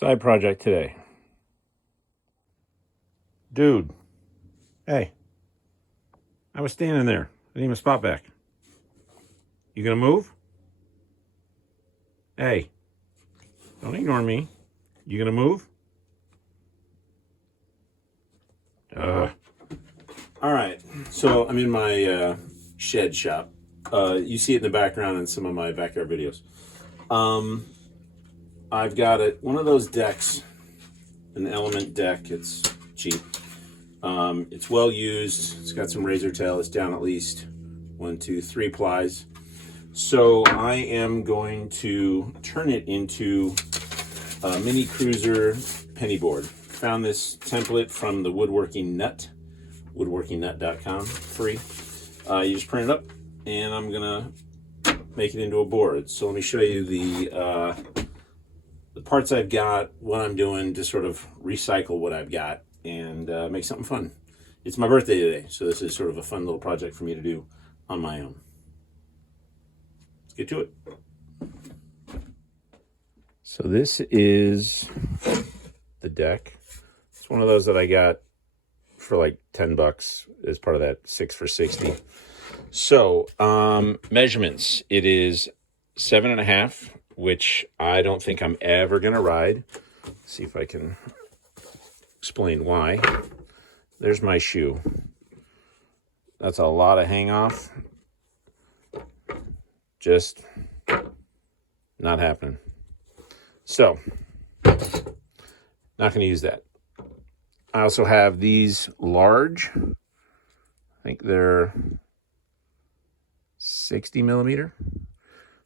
Side project today. Dude. Hey. I was standing there. I didn't even spot back. You gonna move? Hey. Don't ignore me. You gonna move? All right. So I'm in my shed shop. You see it in the background in some of my backyard videos. I've got one of those decks, an Element deck. It's cheap. It's well used. It's got some razor tail. It's down at least 1, 2, 3 plies. So I am going to turn it into a mini cruiser penny board. Found this template from the Woodworking Nut, woodworkingnut.com, free. You just print it up, and I'm gonna make it into a board. So let me show you the parts I've got, what I'm doing to sort of recycle what I've got and make something fun. It's my birthday today, so this is sort of a fun little project for me to do on my own. Let's get to it. So this is the deck. It's one of those that I got for like $10 as part of that 6 for $60. So measurements, it is 7.5, which I don't think I'm ever gonna ride. Let's see if I can explain why. There's my shoe. That's a lot of hang off. Just not happening. So, not going to use that. I also have these large. I think they're 60 millimeter.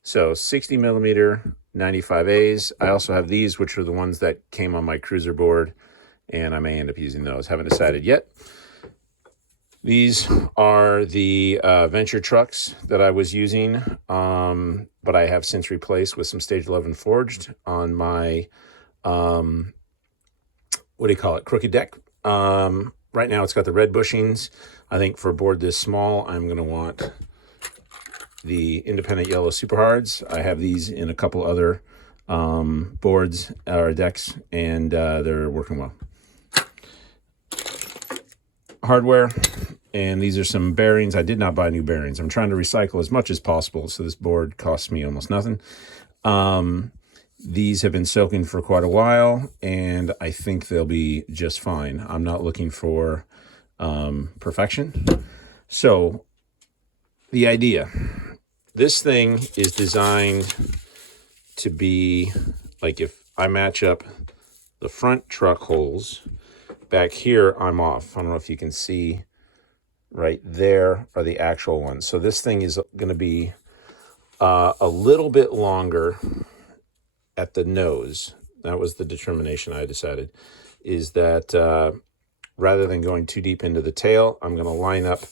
So 60 millimeter 95As. I also have these, which are the ones that came on my cruiser board, and I may end up using those. Haven't decided yet. These are the Venture trucks that I was using, but I have since replaced with some Stage 11 forged on my, what do you call it, crooked deck. Right now it's got the red bushings. I think for a board this small, I'm going to want the independent yellow super hards. I have these in a couple other boards or decks, and they're working well. Hardware, and these are some bearings. I did not buy new bearings. I'm trying to recycle as much as possible, so this board costs me almost nothing. These have been soaking for quite a while, and I think they'll be just fine. I'm not looking for perfection. So the idea, this thing is designed to be like, if I match up the front truck holes, back here I'm off. I don't know if you can see right there are the actual ones. So this thing is going to be a little bit longer at the nose. That was the determination I decided, is that rather than going too deep into the tail, I'm going to line up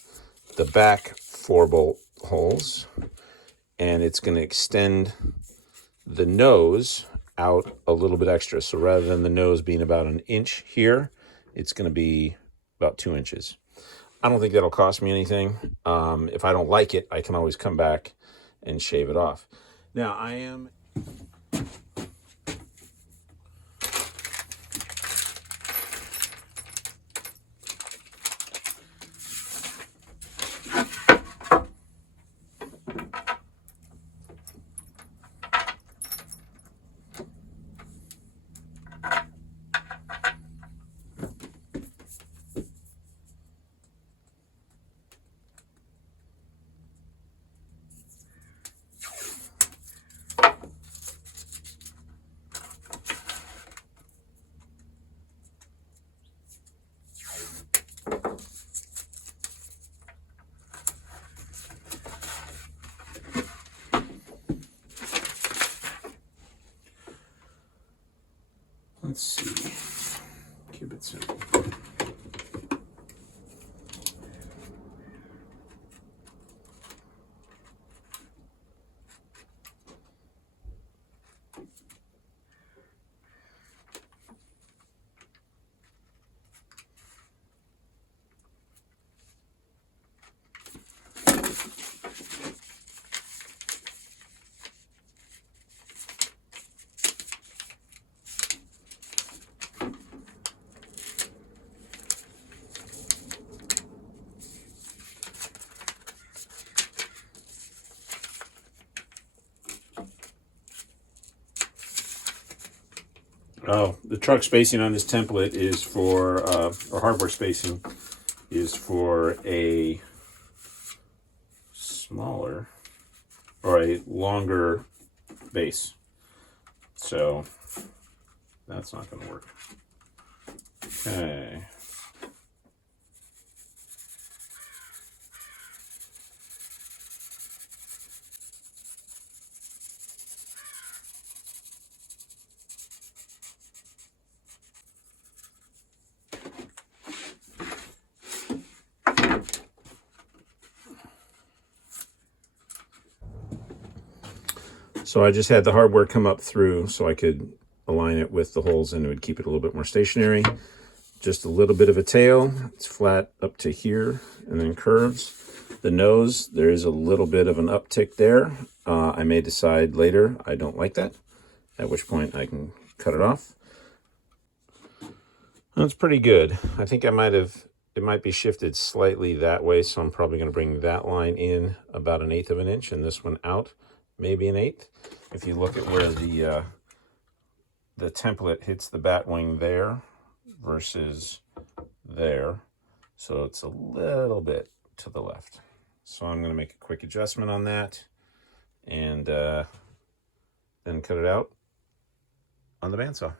the back 4 bolt holes, and it's going to extend the nose out a little bit extra. So rather than the nose being about 1 inch here, it's going to be about 2 inches. I don't think that'll cost me anything. If I don't like it, I can always come back and shave it off. Now, I am... Oh, the truck spacing on this template is for, or hardware spacing is for a smaller or a longer base. So that's not going to work. Okay. So I just had the hardware come up through so I could align it with the holes and it would keep it a little bit more stationary. Just a little bit of a tail. It's flat up to here and then curves. The nose, there is a little bit of an uptick there. I may decide later I don't like that, at which point I can cut it off. That's pretty good. I think it might be shifted slightly that way, so I'm probably going to bring that line in about 1/8 of an inch and this one out maybe 1/8. If you look at where the template hits the bat wing there versus there, so it's a little bit to the left. So I'm going to make a quick adjustment on that and then cut it out on the bandsaw.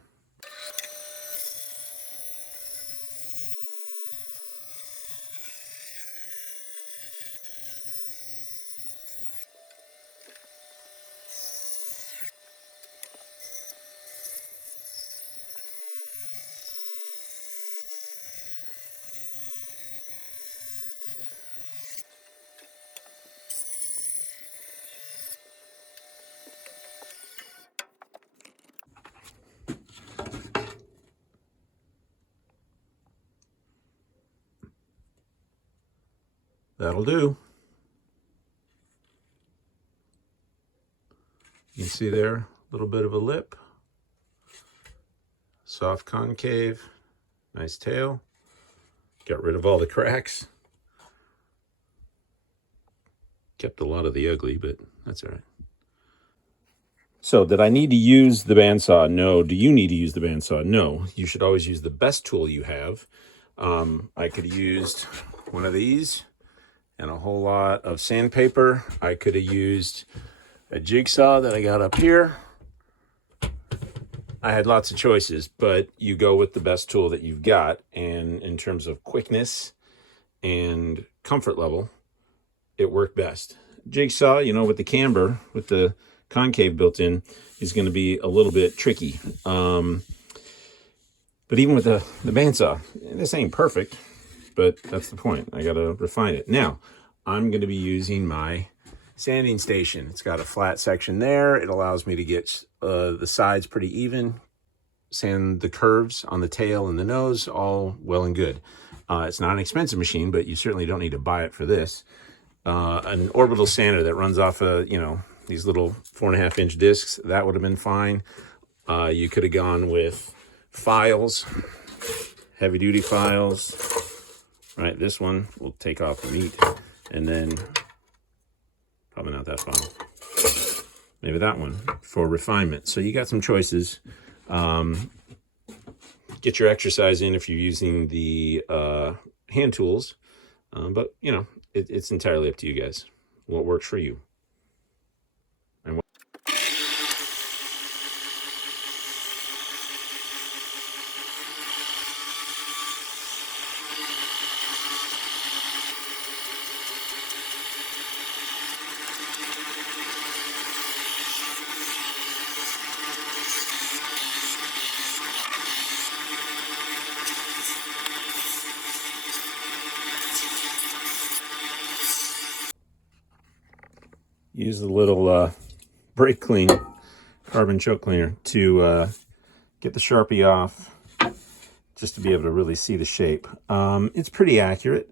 That'll do. You can see there, a little bit of a lip, soft concave, nice tail. Got rid of all the cracks. Kept a lot of the ugly, but that's all right. So did I need to use the bandsaw? No. Do you need to use the bandsaw? No. You should always use the best tool you have. I could have used one of these and a whole lot of sandpaper. I could have used a jigsaw that I got up here. I had lots of choices, but you go with the best tool that you've got. And in terms of quickness and comfort level, it worked best. Jigsaw, you know, with the camber, with the concave built in, is going to be a little bit tricky. But even with the bandsaw, this ain't perfect, but that's the point. I got to refine it. Now, I'm going to be using my sanding station. It's got a flat section there. It allows me to get the sides pretty even, sand the curves on the tail and the nose, all well and good. It's not an expensive machine, but you certainly don't need to buy it for this. An orbital sander that runs off of, these little 4.5-inch discs, that would have been fine. You could have gone with files, heavy duty files, right? This one will take off the meat, and then probably not that file. Maybe that one for refinement. So you got some choices. Get your exercise in if you're using the hand tools, but it's entirely up to you guys. What works for you. Use the little brake clean, carbon choke cleaner, to get the Sharpie off, just to be able to really see the shape. It's pretty accurate.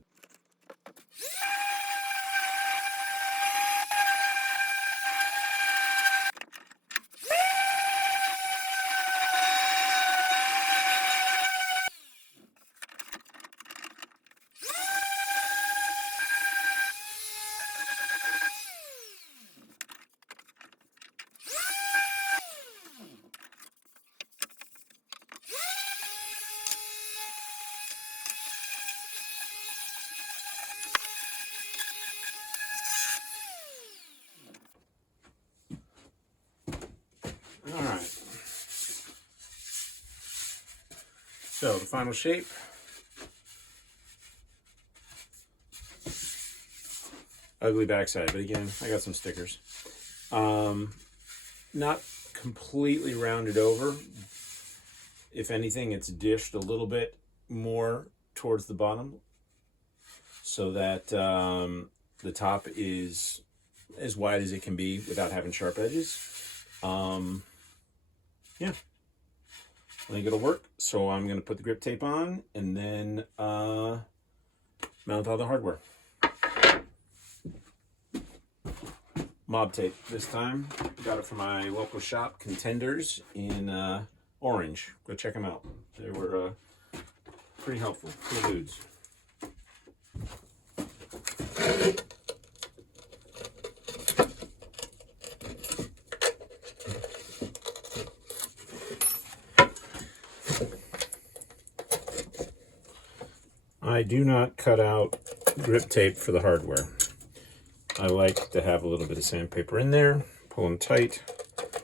So the final shape. Ugly backside, but again, I got some stickers. Not completely rounded over. If anything, it's dished a little bit more towards the bottom so that the top is as wide as it can be without having sharp edges. Yeah, I think it'll work. So I'm going to put the grip tape on and then mount all the hardware. Mob tape this time. Got it from my local shop, Contenders, in Orange. Go check them out. They were pretty helpful. Cool dudes. I do not cut out grip tape for the hardware. I like to have a little bit of sandpaper in there, pull them tight,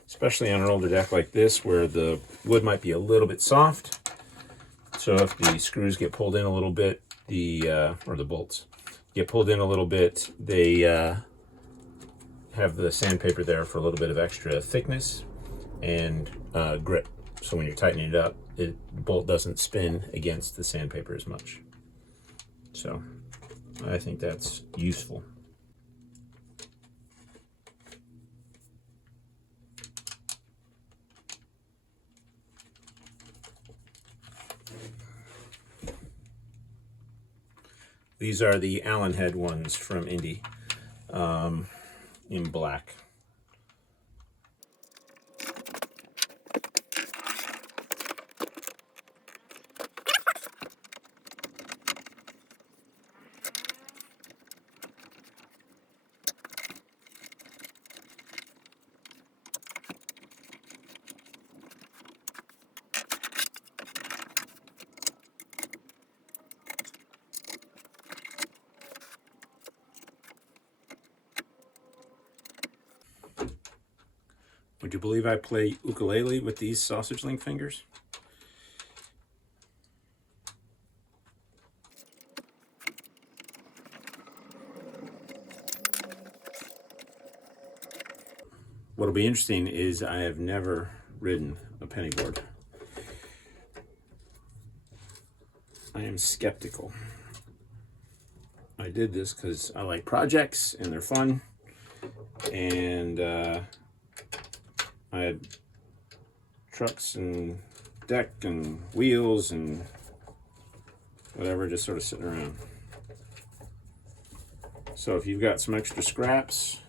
especially on an older deck like this where the wood might be a little bit soft. So if the screws get pulled in a little bit, or the bolts get pulled in a little bit, they have the sandpaper there for a little bit of extra thickness and grip. So when you're tightening it up, the bolt doesn't spin against the sandpaper as much. So I think that's useful. These are the Allen head ones from Indy, in black. Would you believe I play ukulele with these sausage link fingers? What'll be interesting is I have never ridden a pennyboard. I am skeptical. I did this because I like projects and they're fun, and I had trucks and deck and wheels and whatever just sort of sitting around. So if you've got some extra scraps,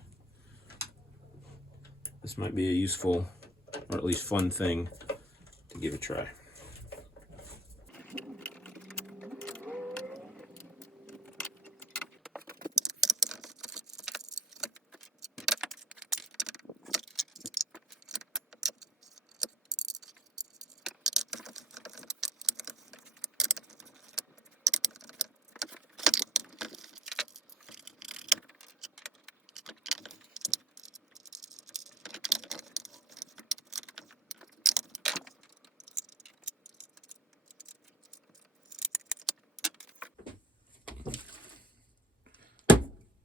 this might be a useful or at least fun thing to give a try.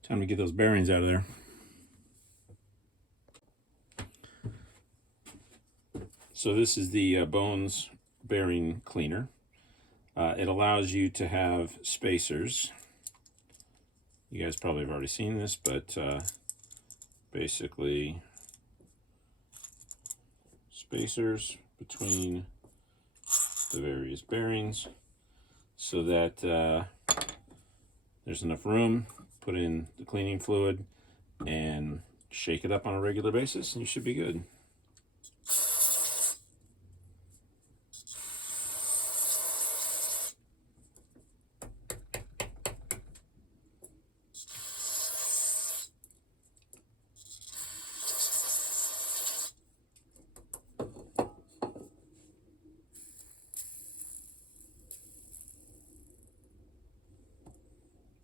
Time to get those bearings out of there. So this is the Bones bearing cleaner. It allows you to have spacers. You guys probably have already seen this, but basically spacers between the various bearings so that there's enough room. Put in the cleaning fluid and shake it up on a regular basis and you should be good.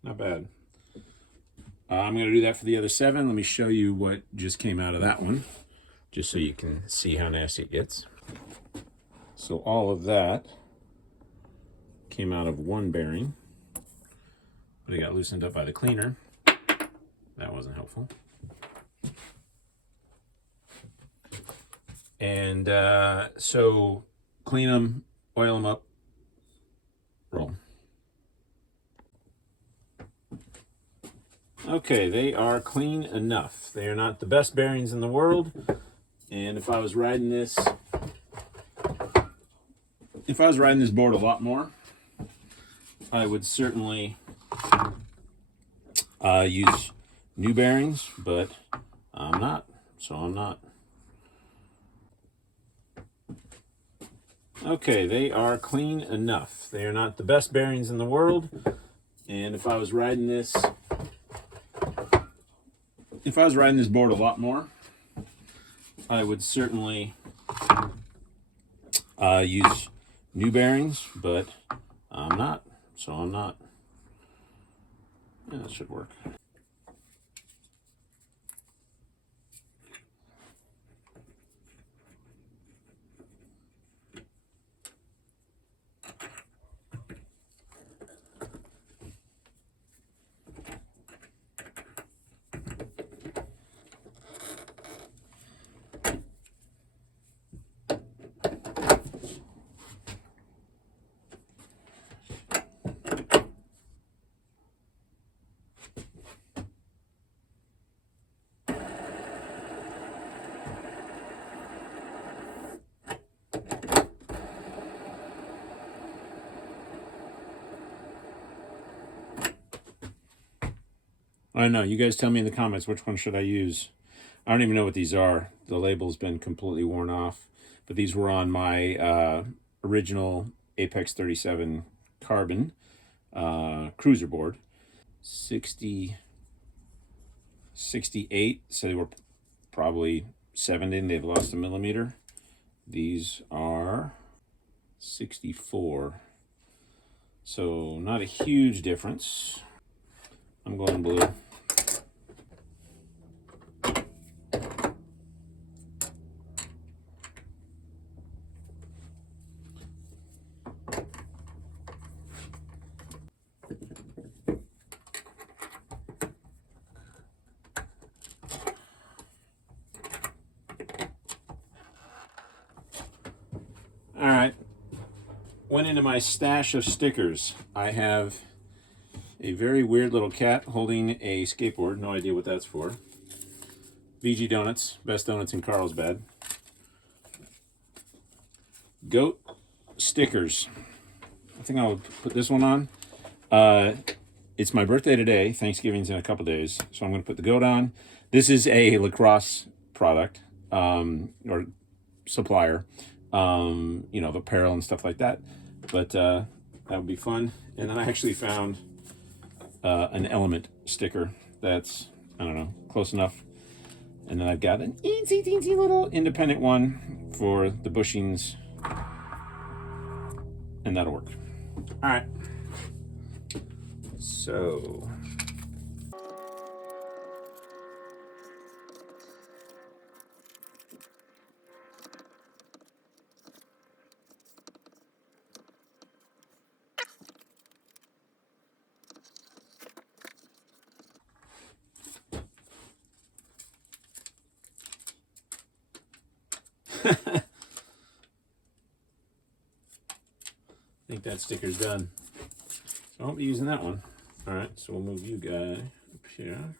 Not bad. I'm going to do that for the other 7. Let me show you what just came out of that one, just so you can see how nasty it gets. So all of that came out of one bearing, but it got loosened up by the cleaner. That wasn't helpful. And so clean them, oil them up, roll. Okay, they are clean enough. They are not the best bearings in the world. And if I was riding this board a lot more, I would certainly use new bearings, but I'm not, so I'm not. Okay, they are clean enough. They are not the best bearings in the world. And if I was riding this board a lot more, I would certainly use new bearings, but I'm not, so I'm not. Yeah, that should work. I don't know. You guys tell me in the comments which one should I use. I don't even know what these are. The label's been completely worn off. But these were on my original Apex 37 carbon cruiser board. 68, so they were probably 70. They've lost a millimeter. These are 64. So not a huge difference. I'm going blue. All right, went into my stash of stickers. I have a very weird little cat holding a skateboard. No idea what that's for. VG Donuts, best donuts in Carlsbad. Goat stickers. I think I'll put this one on. It's my birthday today. Thanksgiving's in a couple days, so I'm going to put the goat on. This is a lacrosse product or supplier. You know, of apparel and stuff like that. But that would be fun. And then I actually found an Element sticker that's, I don't know, close enough. And then I've got an teensy little independent one for the bushings. And that'll work. All right. So... I think that sticker's done. So I won't be using that one. All right, so we'll move you guy up here.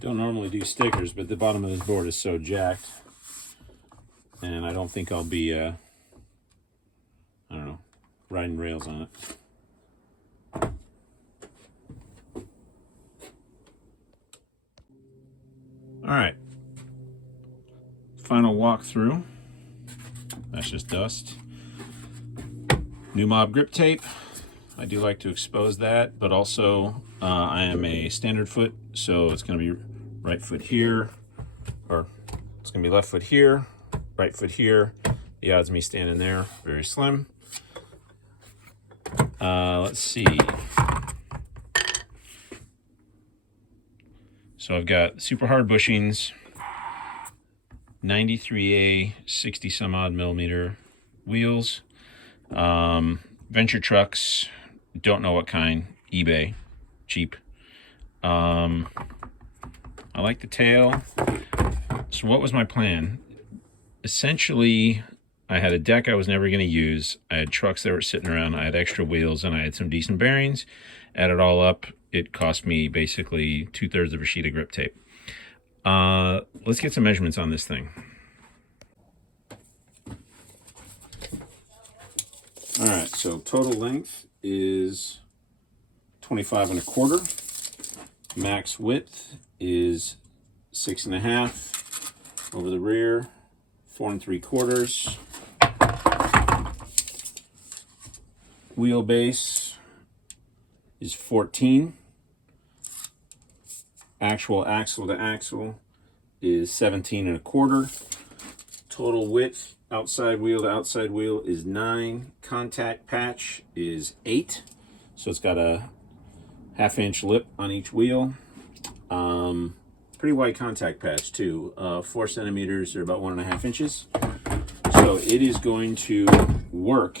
Don't normally do stickers, but the bottom of this board is so jacked. And I don't think I'll be, I don't know, riding rails on it. All right. Final walkthrough. That's just dust. New Mob grip tape. I do like to expose that, but also I am a standard foot, so it's going to be right foot here, or it's going to be left foot here, right foot here, The odds of me standing there, very slim. Let's see. So I've got super hard bushings, 93A, 60 some odd millimeter wheels, Venture trucks, don't know what kind, eBay, cheap. I like the tail. So what was my plan? Essentially, I had a deck I was never going to use. I had trucks that were sitting around. I had extra wheels, and I had some decent bearings. Add it all up, it cost me basically 2/3 of a sheet of grip tape. Let's get some measurements on this thing. All right, so total length is 25 1/4. Max width is 6 1/2. Over the rear, 4 3/4. Wheelbase is 14. Actual axle to axle is 17 1/4. Total width, outside wheel to outside wheel, is 9. Contact patch is 8. So it's got a 1/2 inch lip on each wheel. Pretty wide contact patch too. 4 centimeters or about 1.5 inches. So it is going to work.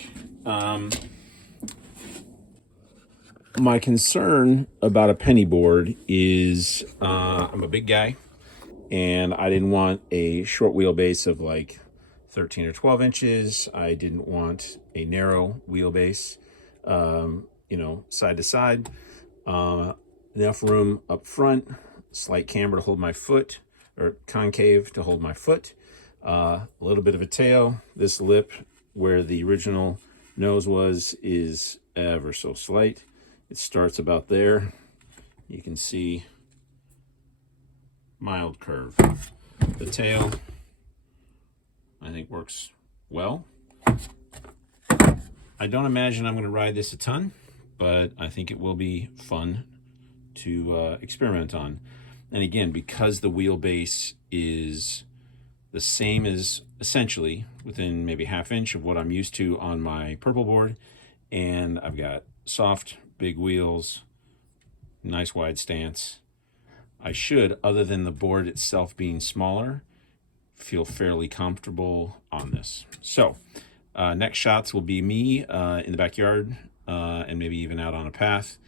My concern about a penny board is I'm a big guy, and I didn't want a short wheelbase of like 13 or 12 inches. I didn't want a narrow wheelbase, side to side. Enough room up front, slight camber to hold my foot, or concave to hold my foot. A little bit of a tail. This lip where the original nose was is ever so slight. It starts about there. You can see mild curve. The tail, I think, works well. I don't imagine I'm going to ride this a ton, but I think it will be fun to experiment on. And again, because the wheelbase is the same as essentially within maybe 1/2 inch of what I'm used to on my purple board, and I've got soft, big wheels, nice wide stance, I should, other than the board itself being smaller, feel fairly comfortable on this. So next shots will be me in the backyard and maybe even out on a path,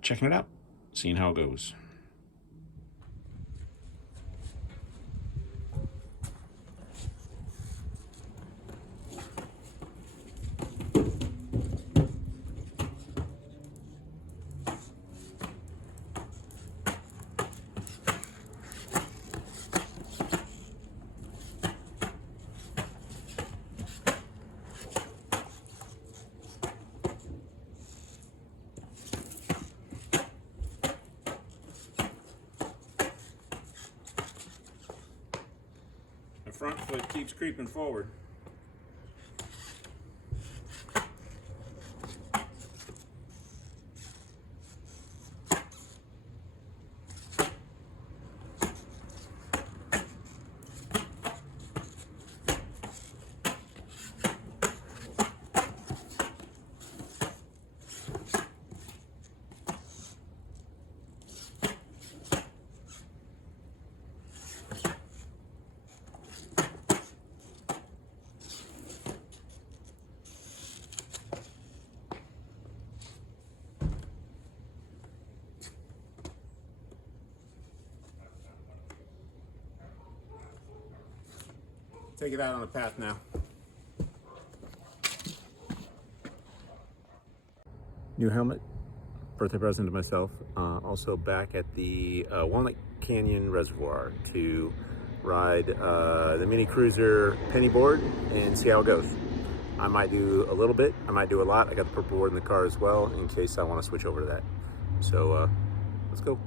checking it out, seeing how it goes. Front foot keeps creeping forward. Take it out on the path now. New helmet, birthday present to myself. Also back at the Walnut Canyon Reservoir to ride the Mini Cruiser penny board and see how it goes. I might do a little bit, I might do a lot. I got the purple board in the car as well in case I want to switch over to that. So let's go.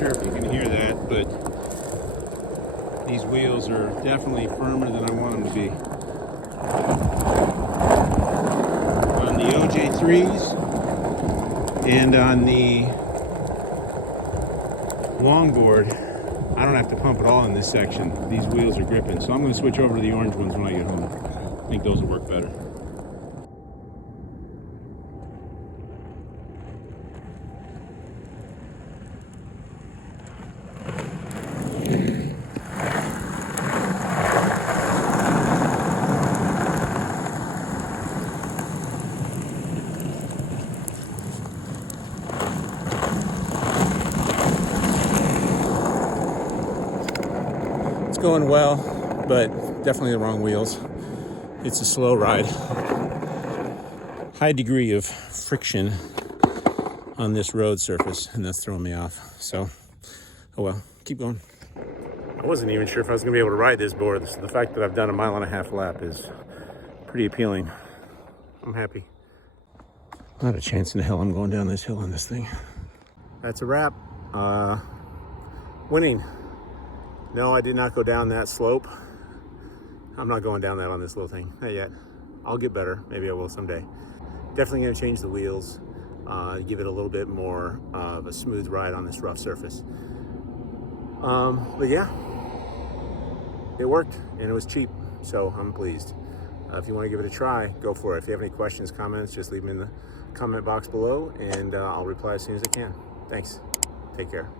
sure if you can hear that, but these wheels are definitely firmer than I want them to be. On the OJ3s and on the longboard, I don't have to pump at all in this section. These wheels are gripping, so I'm going to switch over to the orange ones when I get home. I think those will work better. Going well, but definitely the wrong wheels. It's a slow ride. High degree of friction on this road surface, and that's throwing me off. So, oh well, keep going. I wasn't even sure if I was gonna be able to ride this board. So the fact that I've done a 1.5 mile lap is pretty appealing. I'm happy. Not a chance in the hell I'm going down this hill on this thing. That's a wrap. Winning. No, I did not go down that slope. I'm not going down that on this little thing, not yet. I'll get better, maybe I will someday. Definitely gonna change the wheels, give it a little bit more of a smooth ride on this rough surface. But yeah, it worked and it was cheap, so I'm pleased. If you wanna give it a try, go for it. If you have any questions, comments, just leave them in the comment box below and I'll reply as soon as I can. Thanks, take care.